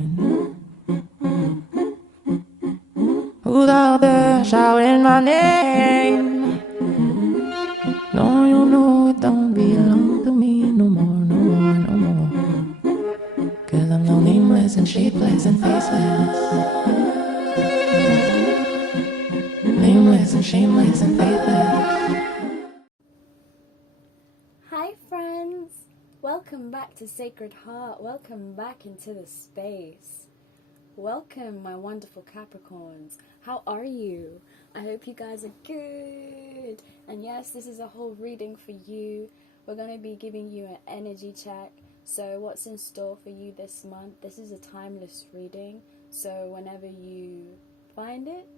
Who's out there shouting my name? No, you know it don't belong to me no more, no more, no more. 'Cause I'm no nameless and shapeless and faceless. Nameless and shameless and faithless. Hi friends! Welcome back to Sacred Heart. Welcome back into the space. Welcome my wonderful Capricorns. How are you? I hope you guys are good. And yes, this is a whole reading for you. We're going to be giving you an energy check. So what's in store for you this month? This is a timeless reading. So whenever you find it,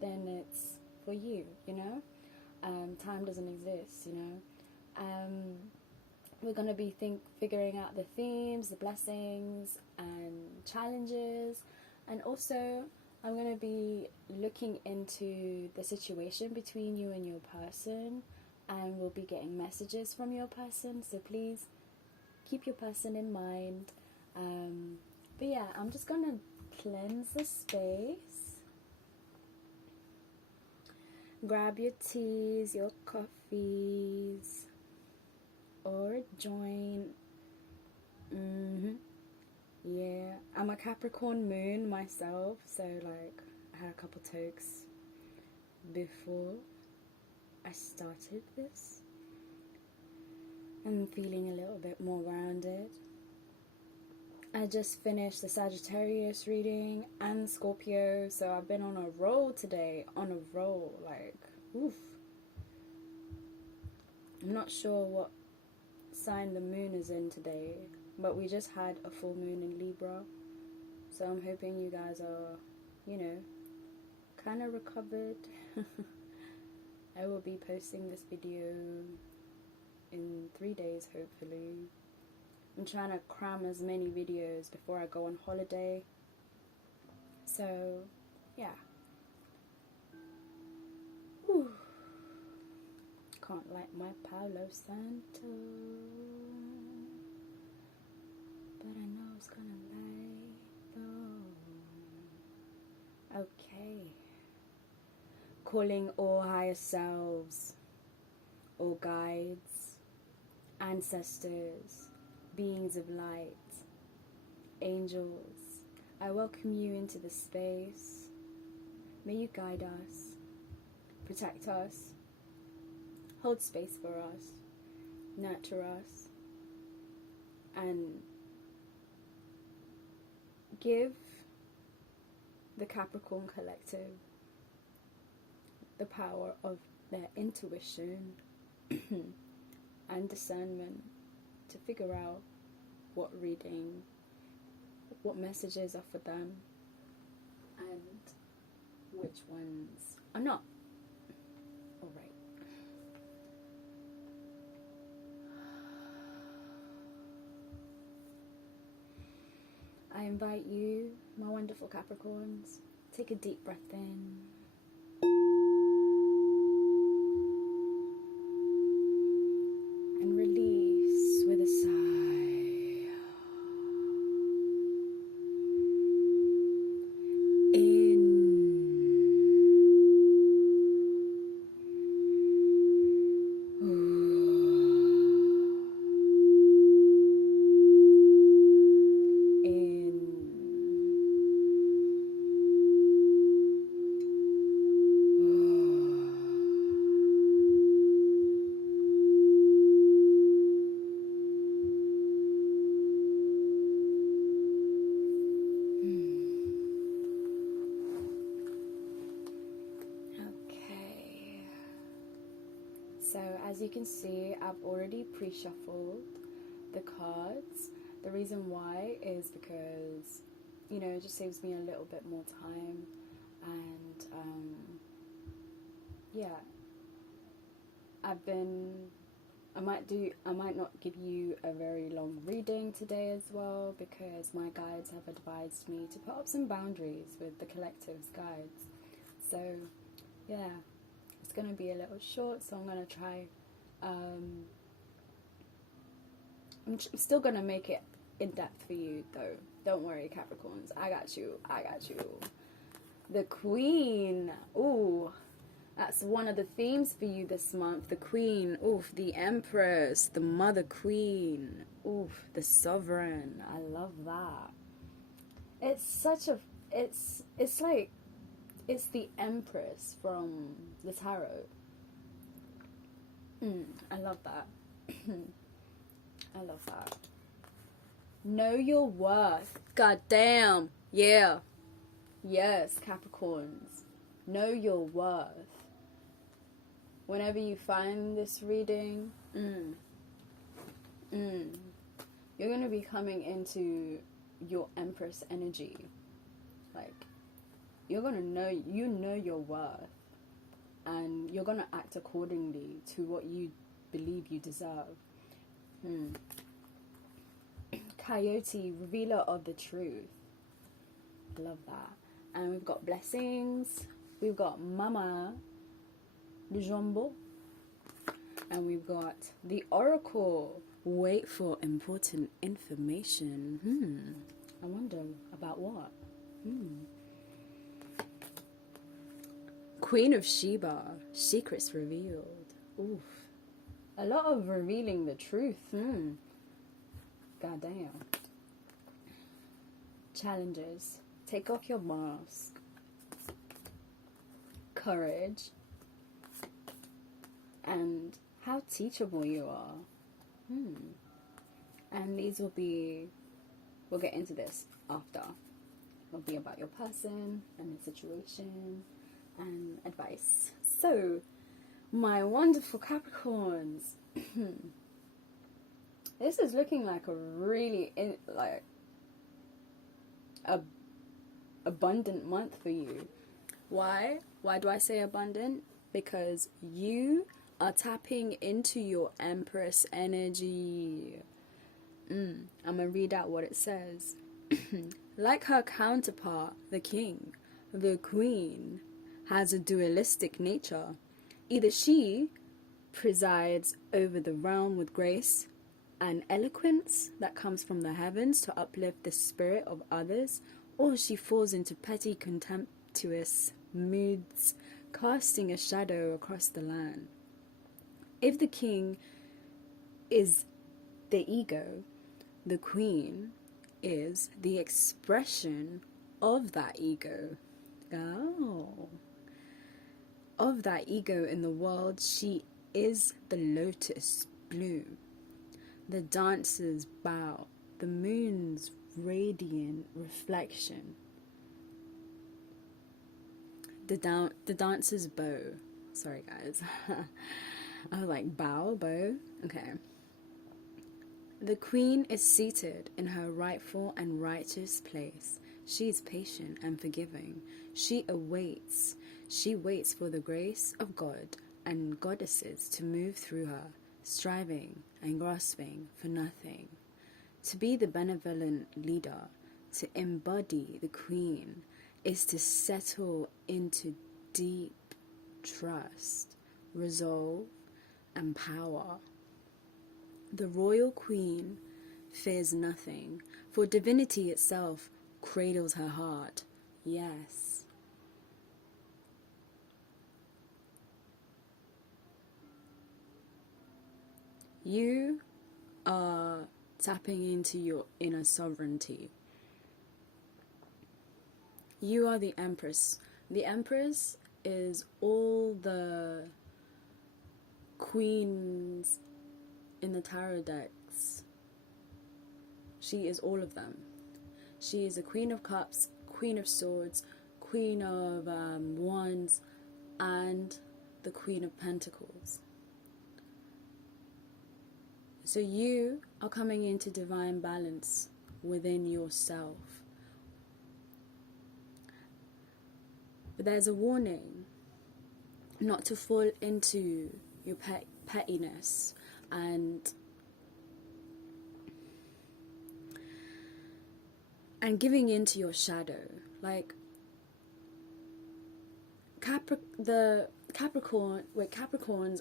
then it's for you, you know? Time doesn't exist, you know? We're going to be figuring out the themes, the blessings and challenges, and also I'm going to be looking into the situation between you and your person, and we'll be getting messages from your person, so please keep your person in mind. But yeah, I'm just going to cleanse the space. Grab your teas, your coffees, or join. Yeah, I'm a Capricorn moon myself, so like I had a couple tokes before I started this. I'm feeling a little bit more rounded. I just finished the Sagittarius reading and Scorpio, so I've been on a roll today, like, oof. I'm not sure what sign the moon is in today, but we just had a full moon in Libra, so I'm hoping you guys are, you know, kind of recovered. I will be posting this video in 3 days, hopefully. I'm trying to cram as many videos before I go on holiday, so yeah. Whew. Can't like my Palo Santo, but I know it's gonna light though. Okay. Calling all higher selves, all guides, ancestors, beings of light, angels, I welcome you into the space. May you guide us, protect us, hold space for us, nurture us, and give the Capricorn collective the power of their intuition and discernment to figure out what messages are for them and which ones are not. Alright. I invite you, my wonderful Capricorns, take a deep breath in. And release with a sigh. In. So as you can see, I've already pre-shuffled the cards. The reason why is because, you know, it just saves me a little bit more time, and yeah, I might not give you a very long reading today as well, because my guides have advised me to put up some boundaries with the collective's guides. So yeah, it's going to be a little short, so I'm going to try. I'm still going to make it in depth for you though, Don't worry, Capricorns. I got you. I got you. The Queen. Ooh. That's one of the themes for you this month. The Queen. Oof. The Empress. The Mother Queen. Oof. The Sovereign. I love that. It's such a... It's like... It's the Empress from the Tarot. I love that. I love that. Know your worth. God damn. Yeah. Yes, Capricorns. Know your worth. Whenever you find this reading, you're going to be coming into your Empress energy. Like, you're going to know, you know your worth. And you're going to act accordingly to what you believe you deserve. Coyote, revealer of the truth. Love that. And we've got blessings. We've got Mama, the Jumbo. And we've got the Oracle. Wait for important information. I wonder about what? Queen of Sheba, secrets revealed. Oof. A lot of revealing the truth. Goddamn. Challenges. Take off your mask. Courage. And how teachable you are. And these will be... We'll get into this after. It'll be about your person and the situation and advice. So, my wonderful Capricorns. This is looking like a really abundant month for you. Why? Why do I say abundant? Because you are tapping into your Empress energy. I'm gonna read out what it says. Like her counterpart, the King, the Queen has a dualistic nature. Either she presides over the realm with grace and eloquence that comes from the heavens to uplift the spirit of others, or she falls into petty, contemptuous moods, casting a shadow across the land. If the King is the ego, the Queen is the expression of that ego. Of that ego in the world, she is the lotus bloom. The dancers bow, the moon's radiant reflection. The dancer's bow. Sorry, guys. I was like, bow, bow? Okay. The Queen is seated in her rightful and righteous place. She is patient and forgiving. She awaits. She waits for the grace of God and goddesses to move through her, striving and grasping for nothing. To be the benevolent leader, to embody the Queen, is to settle into deep trust, resolve, and power. The royal Queen fears nothing, for divinity itself cradles her heart. Yes. You are tapping into your inner sovereignty. You are the Empress. The Empress is all the queens in the tarot decks. She is all of them. She is the Queen of Cups, Queen of Swords, Queen of Wands, and the Queen of Pentacles. So you are coming into divine balance within yourself. But there's a warning not to fall into your pettiness and giving into your shadow. Like Capricorns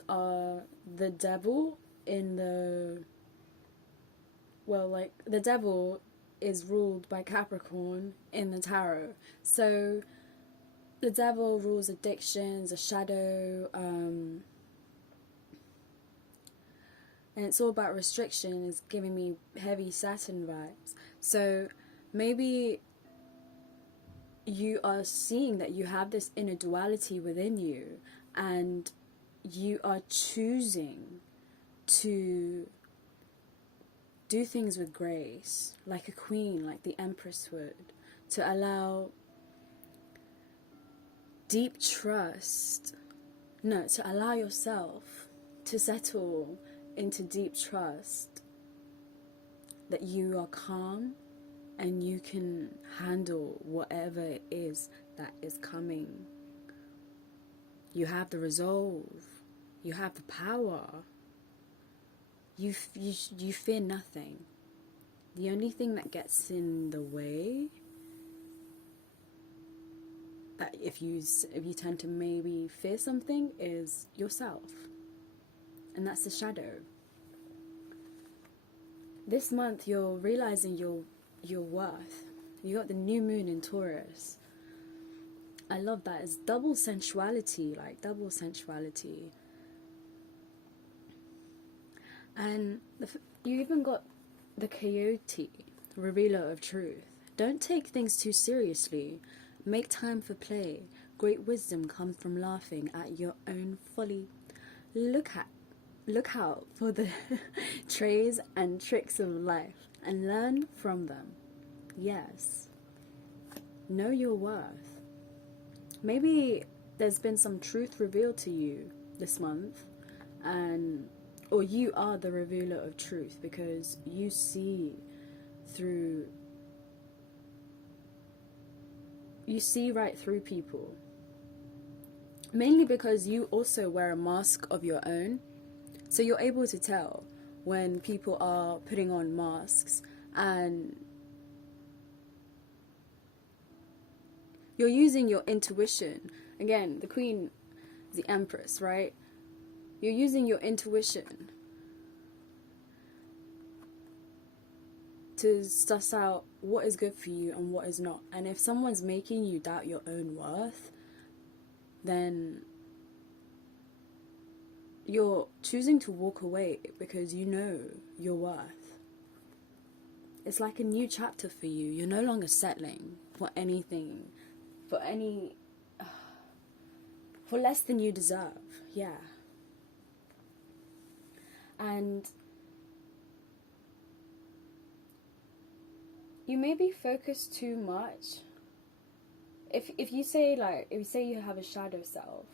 are the devil in the, well, like the devil is ruled by Capricorn in the tarot. So the devil rules addictions, a shadow, and it's all about restriction. Is giving me heavy Saturn vibes. So maybe you are seeing that you have this inner duality within you, and you are choosing to do things with grace, like a queen, like the Empress would, to allow deep trust, no, to allow yourself to settle into deep trust that you are calm and you can handle whatever it is that is coming. You have the resolve, you have the power, you fear nothing. The only thing that gets in the way, that if you tend to maybe fear something, is yourself, and that's the shadow. This month you're realizing your worth. You got the new moon in Taurus. I love that. It's double sensuality, like double sensuality. And you even got the coyote, revealer of truth. Don't take things too seriously. Make time for play. Great wisdom comes from laughing at your own folly. Look out for the trays and tricks of life and learn from them. Yes. Know your worth. Maybe there's been some truth revealed to you this month, or you are the revealer of truth, because you see right through people. Mainly because you also wear a mask of your own, so you're able to tell when people are putting on masks, and you're using your intuition. Again, the Queen, the Empress, right? You're using your intuition to suss out what is good for you and what is not. And if someone's making you doubt your own worth, then you're choosing to walk away because you know your worth. It's like a new chapter for you. You're no longer settling for anything, for less than you deserve. Yeah. And you may be focused too much. If you say you have a shadow self,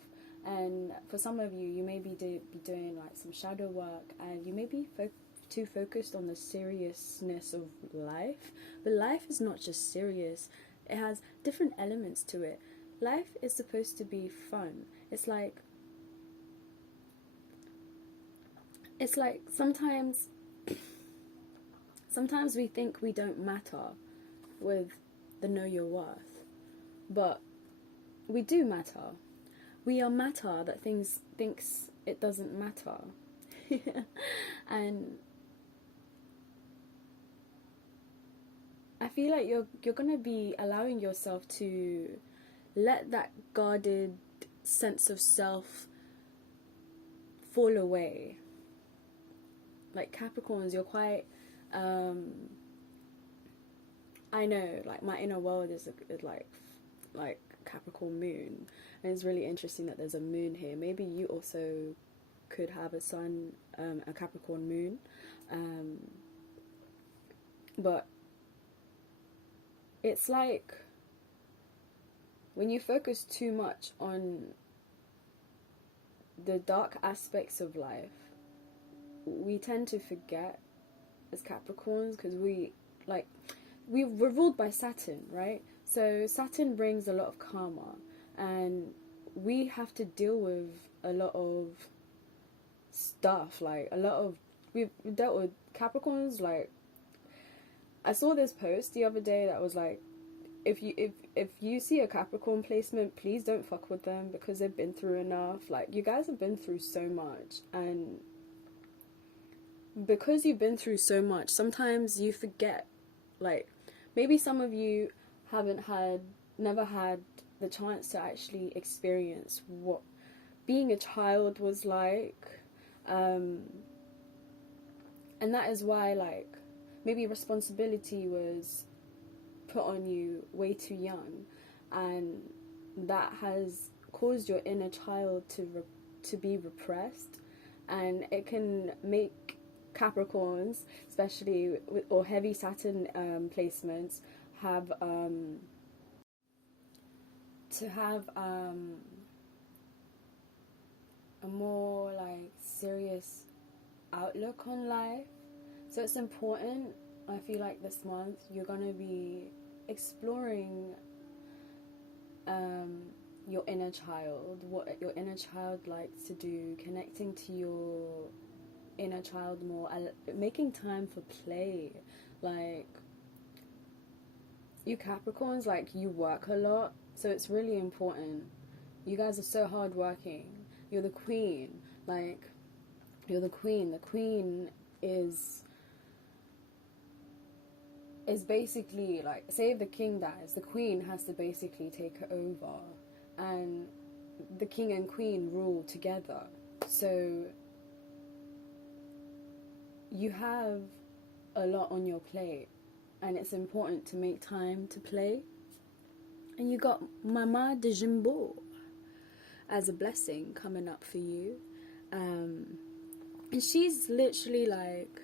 and for some of you may be doing like some shadow work, and you may be too focused on the seriousness of life. But life is not just serious. It has different elements to it. Life is supposed to be fun. It's like sometimes we think we don't matter with the know your worth, but we do matter. We are matter that thinks it doesn't matter. And I feel like you're gonna be allowing yourself to let that guarded sense of self fall away. Like Capricorns, you're quite I know, like my inner world is like Capricorn moon, and it's really interesting that there's a moon here. Maybe you also could have a sun, a Capricorn moon, but it's like when you focus too much on the dark aspects of life, we tend to forget as Capricorns, because we're ruled by Saturn, right? So Saturn brings a lot of karma, and we have to deal with a lot of stuff, we've dealt with Capricorns. Like, I saw this post the other day that was like, if you see a Capricorn placement, please don't fuck with them, because they've been through enough. Like, you guys have been through so much, and because you've been through so much, sometimes you forget, like, maybe some of you never had the chance to actually experience what being a child was like, and that is why, like, maybe responsibility was put on you way too young, and that has caused your inner child to be repressed, and it can make Capricorns, especially or heavy Saturn placements, have to have a more like serious outlook on life. So it's important, I feel like this month you're gonna be exploring your inner child, what your inner child likes to do, connecting to your inner child more, making time for play. Like, you Capricorns, like, you work a lot, so it's really important. You guys are so hardworking. You're the queen. Like, you're the queen. The queen is basically like, say if the king dies, the queen has to basically take over, and the king and queen rule together. So you have a lot on your plate, and it's important to make time to play. And you got Mama de Jimbo as a blessing coming up for you, and she's literally like,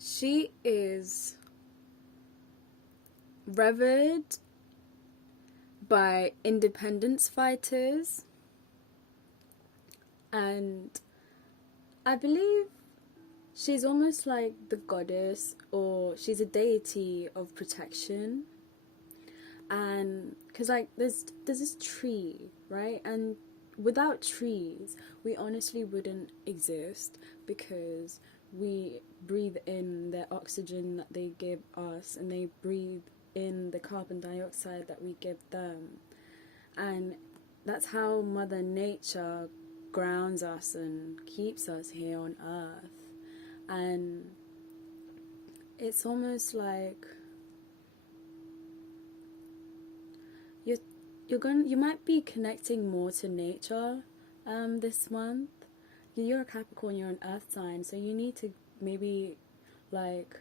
she is revered by independence fighters, and I believe she's almost like the goddess, or she's a deity of protection. And because, like, there's this tree, right? And without trees, we honestly wouldn't exist, because we breathe in the oxygen that they give us, and they breathe in the carbon dioxide that we give them. And that's how Mother Nature grounds us and keeps us here on Earth. And it's almost like you might be connecting more to nature this month. You're a Capricorn, you're an earth sign, so you need to maybe, like,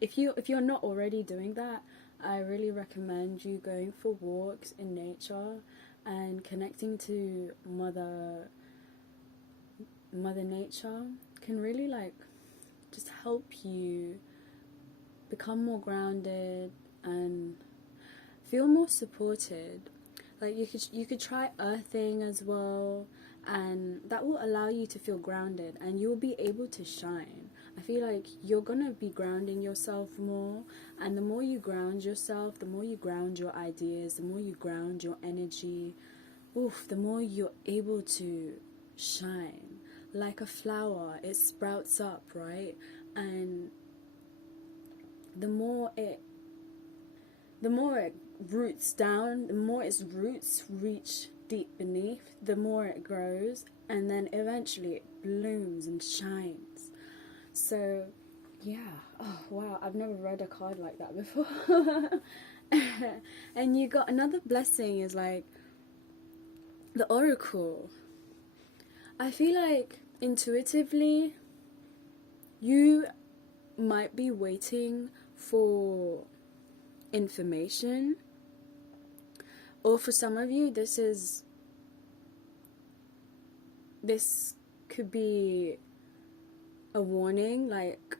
if you're not already doing that, I really recommend you going for walks in nature and connecting to Mother Nature. Can really, like, just help you become more grounded and feel more supported. Like, you could try earthing as well, and that will allow you to feel grounded, and you'll be able to shine. I feel like you're gonna be grounding yourself more, and the more you ground yourself, the more you ground your ideas, the more you ground your energy, the more you're able to shine. Like a flower, it sprouts up, right? And the more it roots down, the more its roots reach deep beneath, the more it grows, and then eventually it blooms and shines. So yeah, oh wow, I've never read a card like that before. And you got another blessing, is like the Oracle. I feel like intuitively you might be waiting for information, or for some of you this could be a warning, like,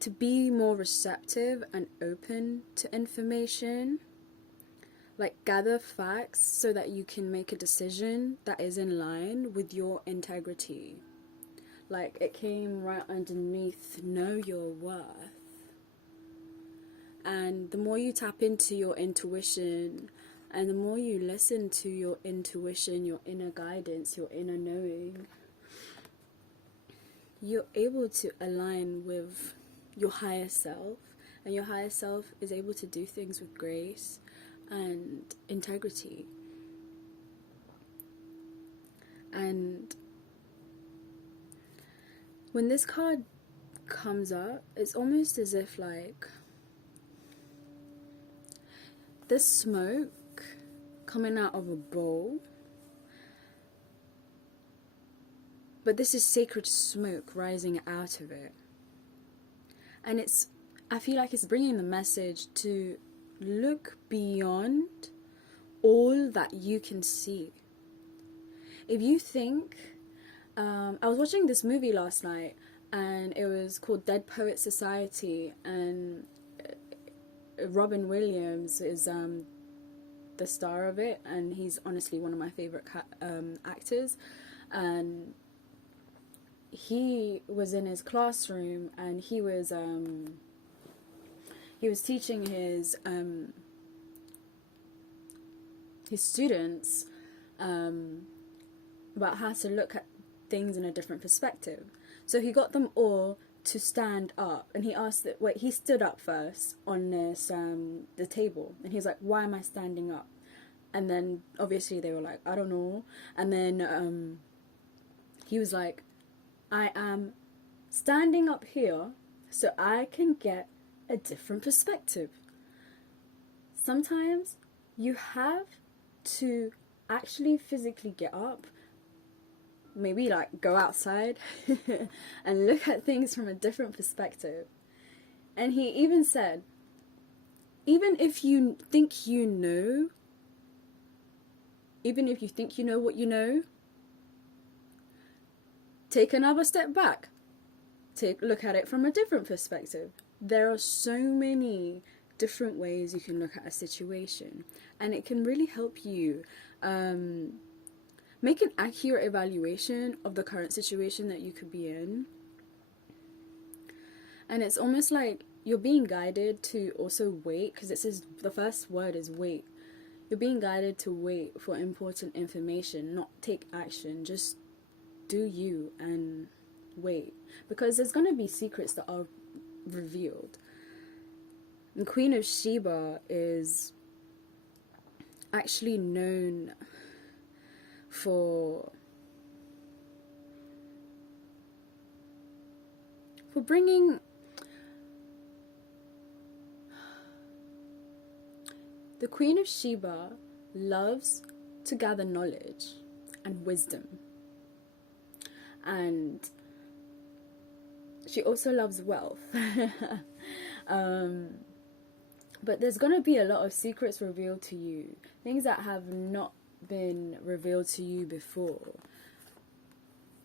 to be more receptive and open to information. Like, gather facts so that you can make a decision that is in line with your integrity. Like, it came right underneath know your worth. And the more you tap into your intuition, and the more you listen to your intuition, your inner guidance, your inner knowing, you're able to align with your higher self, and your higher self is able to do things with grace and integrity. And when this card comes up, it's almost as if like this smoke coming out of a bowl, but this is sacred smoke rising out of it. And I feel like it's bringing the message to look beyond all that you can see. If you think, I was watching this movie last night, and it was called Dead Poet Society, and Robin Williams is the star of it, and he's honestly one of my favorite actors. And he was in his classroom, and he was teaching his students about how to look at things in a different perspective. So he got them all to stand up, and he asked that. Wait, he stood up first on this the table, and he was like, "Why am I standing up?" And then obviously they were like, "I don't know." And then he was like, "I am standing up here so I can get a different perspective." Sometimes you have to actually physically get up, maybe like go outside and look at things from a different perspective. And he even said, even if you think you know what you know, take another step back. Look at it from a different perspective. There are so many different ways you can look at a situation, and it can really help you make an accurate evaluation of the current situation that you could be in. And it's almost like you're being guided to also wait, because it says the first word is wait. You're being guided to wait for important information, not take action. Just do you and wait, because there's going to be secrets that are revealed. The Queen of Sheba is actually known for bringing the Queen of Sheba loves to gather knowledge and wisdom, and she also loves wealth. But there's going to be a lot of secrets revealed to you, things that have not been revealed to you before,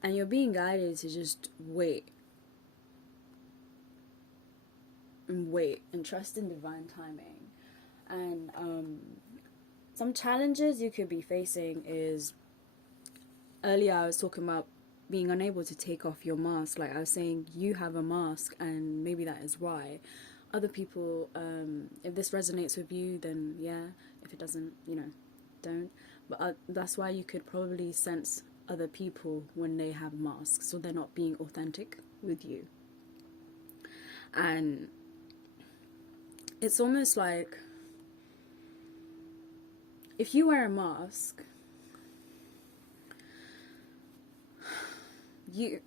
and you're being guided to just wait and trust in divine timing. And some challenges you could be facing is, earlier I was talking about being unable to take off your mask. Like I was saying, you have a mask, and maybe that is why. Other people, if this resonates with you, then yeah. If it doesn't, don't. But that's why you could probably sense other people when they have masks, so they're not being authentic with you. And it's almost like, if you wear a mask, you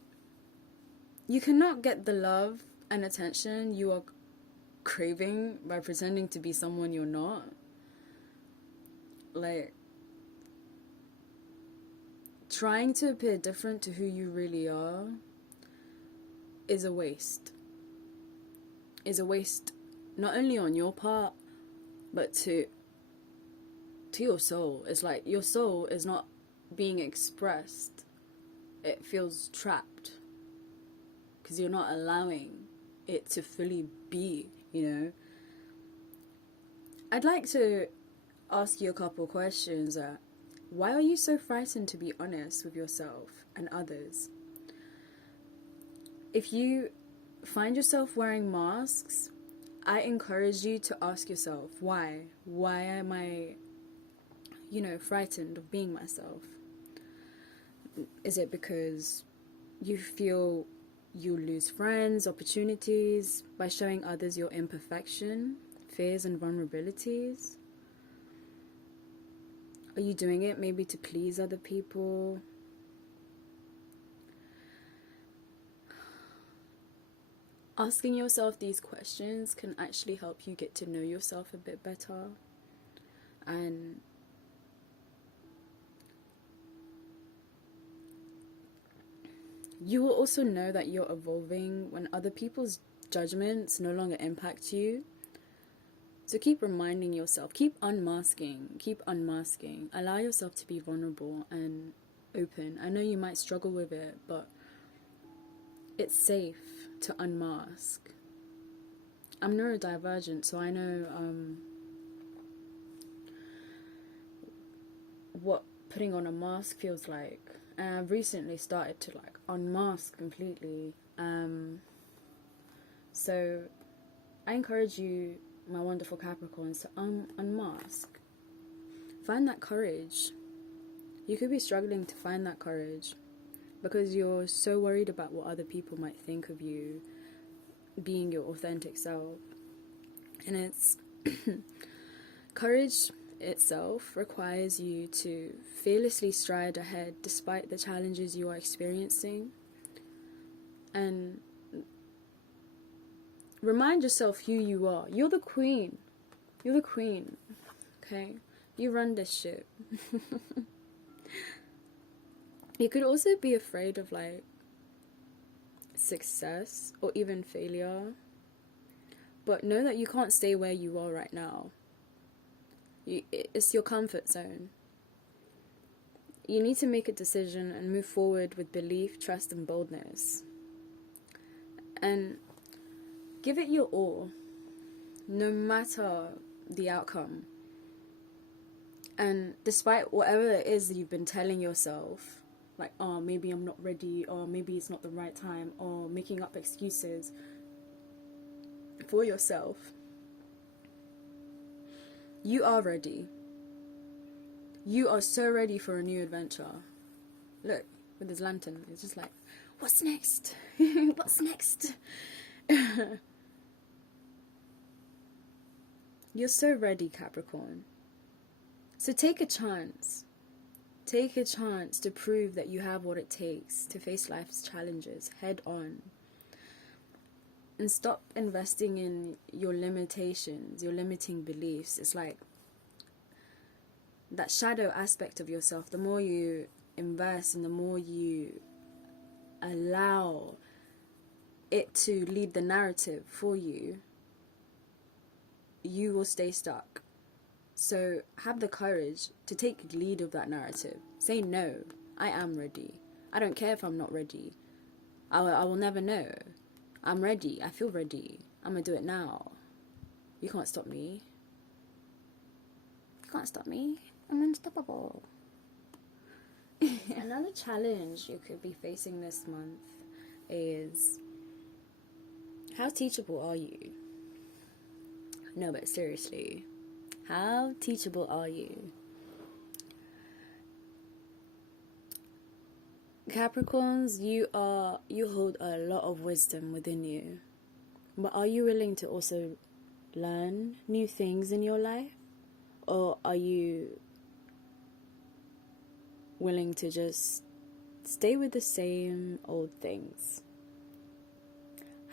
cannot get the love and attention you are craving by pretending to be someone you're not. Like, trying to appear different to who you really are is a waste. Not only on your part, but to your soul. It's like your soul is not being expressed. It feels trapped because you're not allowing it to fully be, I'd like to ask you a couple questions. Why are you so frightened to be honest with yourself and others? If you find yourself wearing masks, I encourage you to ask yourself, why? Why am I, frightened of being myself? Is it because you feel you'll lose friends, opportunities by showing others your imperfection, fears and vulnerabilities? Are you doing it maybe to please other people? Asking yourself these questions can actually help you get to know yourself a bit better. And you will also know that you're evolving when other people's judgments no longer impact you. So keep reminding yourself, keep unmasking. Allow yourself to be vulnerable and open. I know you might struggle with it, but it's safe to unmask. I'm neurodivergent, so I know what putting on a mask feels like. And I've recently started to like unmask completely. So I encourage you, my wonderful Capricorns, to unmask. Find that courage. You could be struggling to find that courage because you're so worried about what other people might think of you being your authentic self. And it's courage itself requires you to fearlessly stride ahead despite the challenges you are experiencing, and remind yourself who you are. You're the queen. Okay? You run this shit. You could also be afraid of like success or even failure, but know that you can't stay where you are right now. It's your comfort zone. You need to make a decision and move forward with belief, trust, and boldness. And give it your all, no matter the outcome. And despite whatever it is that you've been telling yourself, like, oh, maybe I'm not ready, or maybe it's not the right time, or making up excuses for yourself, you are ready. You are so ready for a new adventure. Look, with his lantern, it's just like, what's next? What's next? You're so ready, Capricorn. So take a chance. Take a chance to prove that you have what it takes to face life's challenges head on. And stop investing in your limitations, your limiting beliefs. It's like that shadow aspect of yourself. The more you invest and the more you allow it to lead the narrative for you, you will stay stuck. So have the courage to take lead of that narrative. Say, no, I am ready. I don't care if I'm not ready. I will never know. I'm ready. I feel ready. I'm going to do it now. You can't stop me. You can't stop me. I'm unstoppable. Another challenge you could be facing this month is, how teachable are you? No, but seriously, how teachable are you? Capricorns, you hold a lot of wisdom within you. But are you willing to also learn new things in your life? Or are you willing to just stay with the same old things?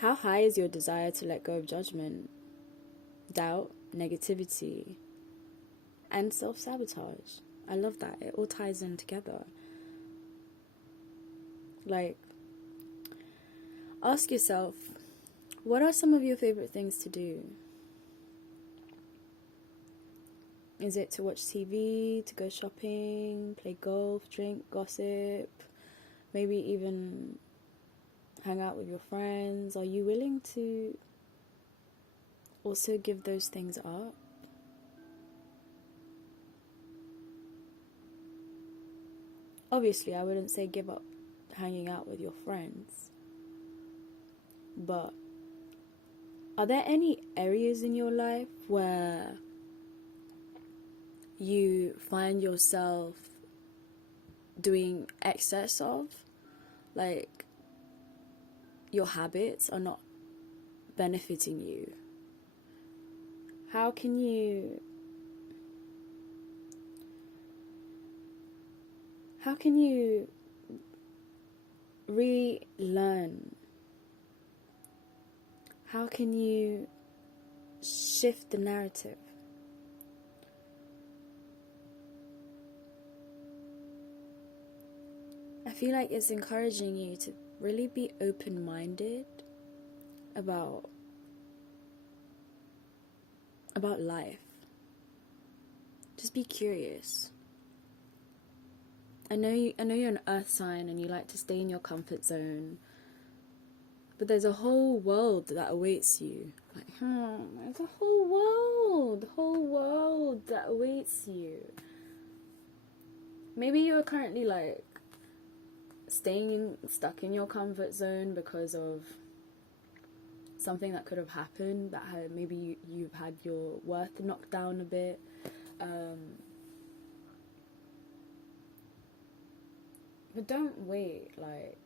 How high is your desire to let go of judgment, doubt, negativity, and self-sabotage? I love that. It all ties in together. Like, ask yourself, what are some of your favorite things to do? Is it to watch TV, to go shopping, play golf, drink, gossip, maybe even hang out with your friends? Are you willing to also give those things up? Obviously, I wouldn't say give up hanging out with your friends, but are there any areas in your life where you find yourself doing excess of? Like, your habits are not benefiting you. How can you relearn How can you shift the narrative? I feel like it's encouraging you to really be open-minded about life. Just be curious. I know you're an earth sign and you like to stay in your comfort zone, but there's a whole world that awaits you. Like, there's a whole world that awaits you. Maybe you're currently like stuck in your comfort zone because of something that could have happened, that had maybe you've had your worth knocked down a bit. But don't wait. Like,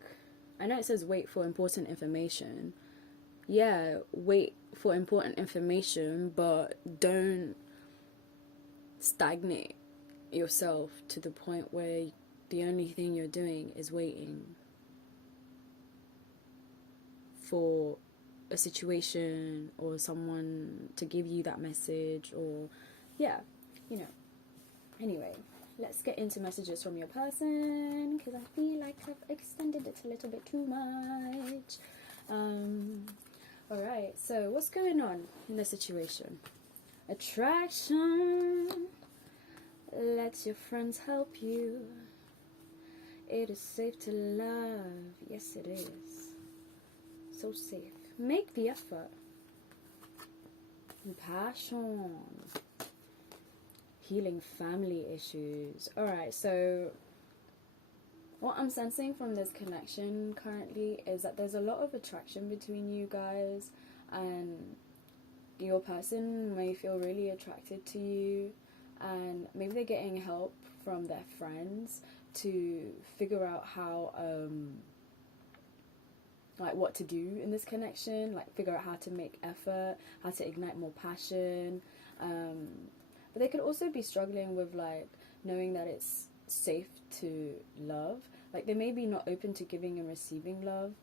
I know it says wait for important information. Yeah, wait for important information, but don't stagnate yourself to the point where the only thing you're doing is waiting for a situation or someone to give you that message, or anyway, let's get into messages from your person, because I feel like I've extended it a little bit too much. Alright, so what's going on in the situation? Attraction. Let your friends help you. It is safe to love. Yes, it is. So safe. Make the effort. Compassion. Healing family issues. Alright, so what I'm sensing from this connection currently is that there's a lot of attraction between you guys, and your person may feel really attracted to you, and maybe they're getting help from their friends to figure out how like what to do in this connection, like figure out how to make effort, how to ignite more passion, but they could also be struggling with like knowing that it's safe to love. Like they may be not open to giving and receiving love,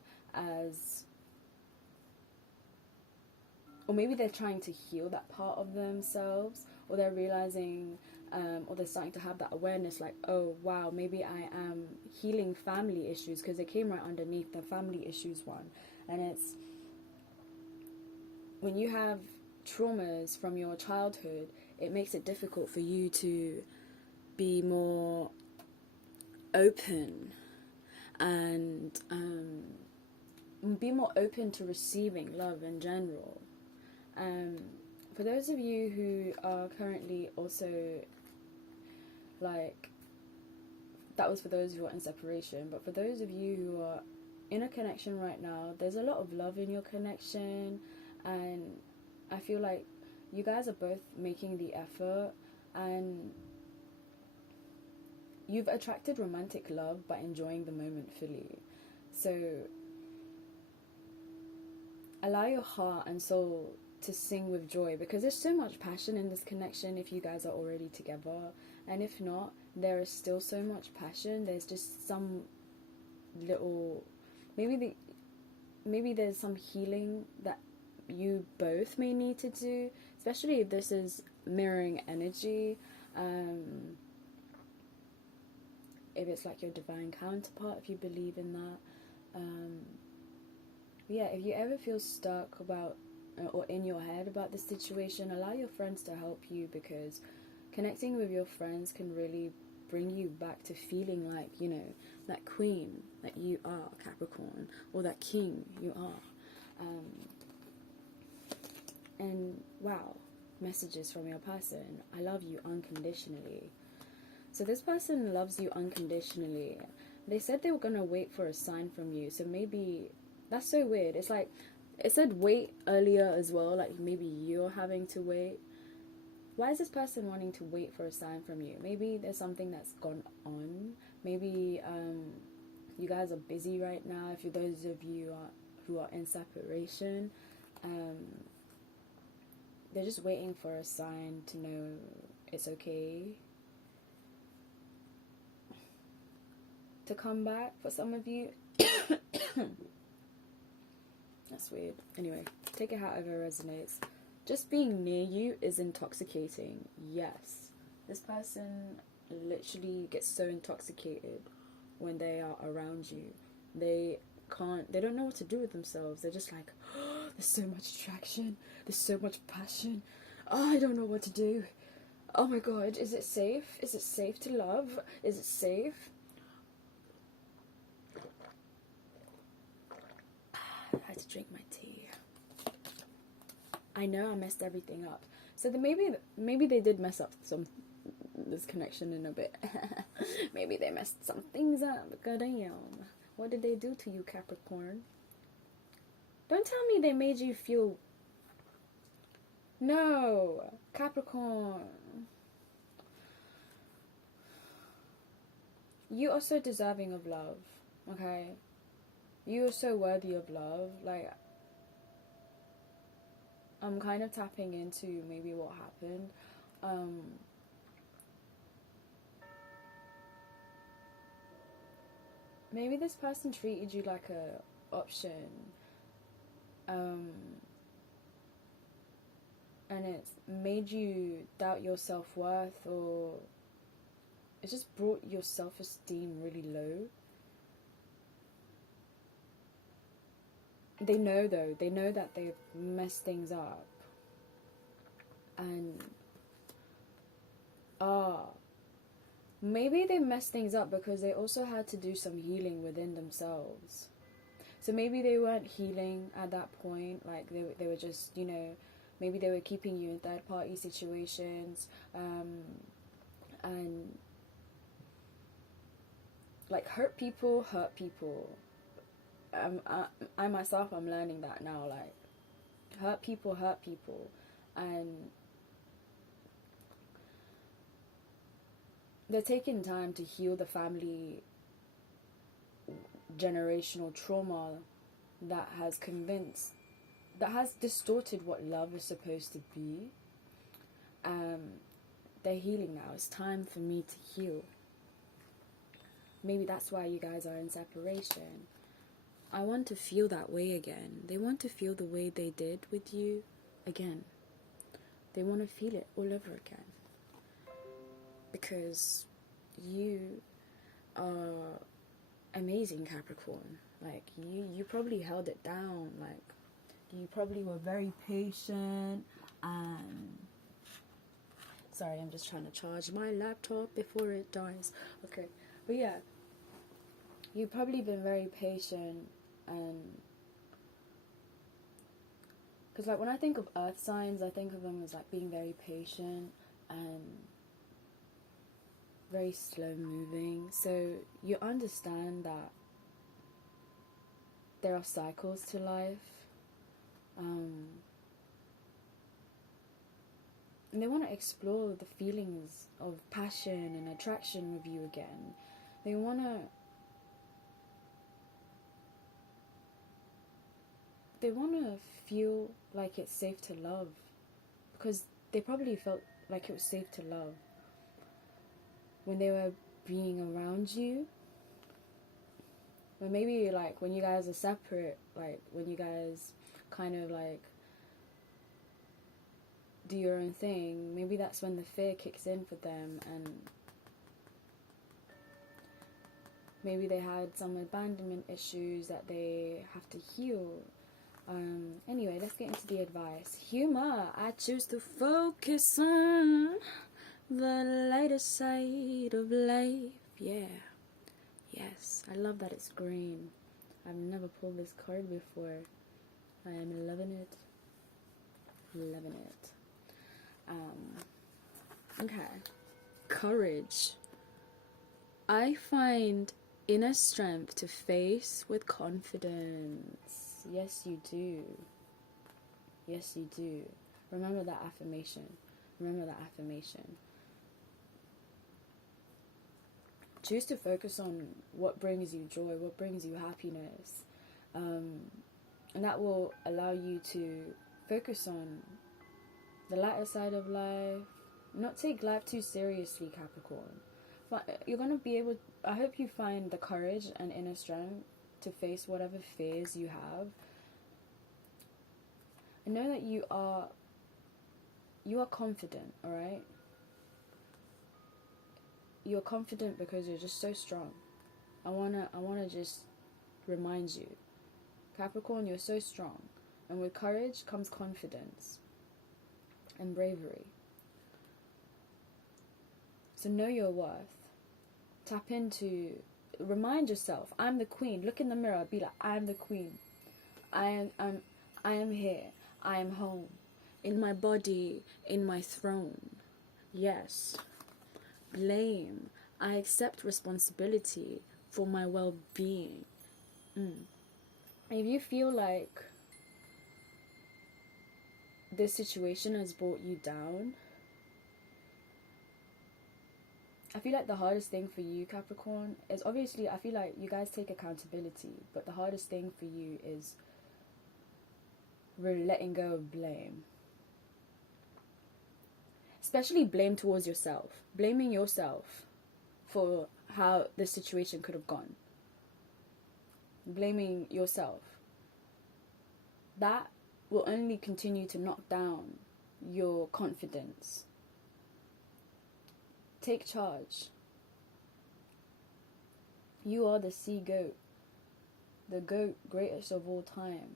or maybe they're trying to heal that part of themselves, or they're realizing, or they're starting to have that awareness like, oh wow, maybe I am healing family issues, because it came right underneath the family issues one. And it's when you have traumas from your childhood, it makes it difficult for you to be more open and be more open to receiving love in general. For those of you who are currently also, like, that was for those who are in separation, but for those of you who are in a connection right now, there's a lot of love in your connection, and I feel like you guys are both making the effort, and you've attracted romantic love by enjoying the moment fully. So allow your heart and soul to sing with joy, because there's so much passion in this connection if you guys are already together, and if not, there is still so much passion. There's just some little, maybe there's some healing that you both may need to do, especially if this is mirroring energy, if it's like your divine counterpart, if you believe in that. Yeah, if you ever feel stuck about or in your head about the situation, allow your friends to help you, because connecting with your friends can really bring you back to feeling like, you know, that queen that you are, Capricorn, or that king you are. And wow, messages from your person. I love you unconditionally. So this person loves you unconditionally. They said they were going to wait for a sign from you, so maybe that's so weird. It's like it said wait earlier as well, like maybe you're having to wait. Why is this person wanting to wait for a sign from you? Maybe there's something that's gone on. Maybe you guys are busy right now. If you're those of you who are in separation, they're just waiting for a sign to know it's okay to come back for some of you. That's weird. Anyway, take it however resonates. Just being near you is intoxicating. Yes. This person literally gets so intoxicated when they are around you. They don't know what to do with themselves. They're just like, oh, there's so much attraction. There's so much passion. Oh, I don't know what to do. Oh my god, is it safe? Is it safe to love? Is it safe? I had to drink my tea. I know I messed everything up. So maybe they did mess up this connection in a bit. Maybe they messed some things up. God damn. What did they do to you, Capricorn? Don't tell me they made you feel... No, Capricorn. You are so deserving of love, okay? You are so worthy of love. Like, I'm kind of tapping into maybe what happened. Maybe this person treated you like a option. And it's made you doubt your self-worth, or it just brought your self-esteem really low. They know though, they know that they've messed things up. And maybe they messed things up because they also had to do some healing within themselves. So maybe they weren't healing at that point, like they were just, you know, maybe they were keeping you in third party situations, and like hurt people. I myself, I'm learning that now, like hurt people, and they're taking time to heal the family generational trauma that has distorted what love is supposed to be. They're healing now. It's time for me to heal. Maybe that's why you guys are in separation. I want to feel that way again. They want to feel the way they did with you again. They want to feel it all over again. Because you are amazing, Capricorn. Like, you probably held it down. Like, you probably were very patient. And sorry, I'm just trying to charge my laptop before it dies. Okay, but yeah, you've probably been very patient. And because like when I think of earth signs, I think of them as like being very patient and very slow moving. So you understand that there are cycles to life, and they want to explore the feelings of passion and attraction with you again. They want to feel like it's safe to love, because they probably felt like it was safe to love when they were being around you. Or maybe like when you guys are separate, like when you guys kind of like do your own thing, maybe that's when the fear kicks in for them, and maybe they had some abandonment issues that they have to heal. Anyway, let's get into the advice. Humor. I choose to focus on the lighter side of life. Yeah. Yes. I love that it's green. I've never pulled this card before. I am loving it. Loving it. Okay. Courage. I find inner strength to face with confidence. Yes, you do. Yes, you do. Remember that affirmation. Remember that affirmation. Choose to focus on what brings you joy, what brings you happiness. And that will allow you to focus on the lighter side of life. Not take life too seriously, Capricorn. But you're going to be able... I hope you find the courage and inner strength to face whatever fears you have. I know that you are confident, alright? You're confident because you're just so strong. I wanna just remind you, Capricorn, you're so strong. And with courage comes confidence and bravery. So know your worth. Tap into, remind yourself, I'm the queen. Look in the mirror, be like, I'm the queen. I am here. I am home. In my body, in my throne. Yes. Blame. I accept responsibility for my well-being. If you feel like this situation has brought you down, I feel like the hardest thing for you, Capricorn, is obviously, I feel like you guys take accountability, but the hardest thing for you is really letting go of blame. Especially blame towards yourself. Blaming yourself for how the situation could have gone. Blaming yourself. That will only continue to knock down your confidence. Take charge. You are the sea goat. The goat greatest of all time.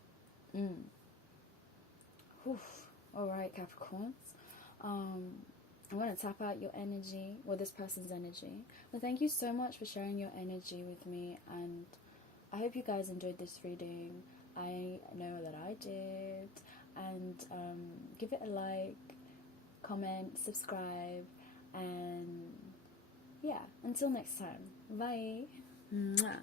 Alright, Capricorns. I'm going to tap out your energy, or this person's energy. Well, thank you so much for sharing your energy with me, and I hope you guys enjoyed this reading. I know that I did. And give it a like, comment, subscribe, and yeah, until next time. Bye. Mwah.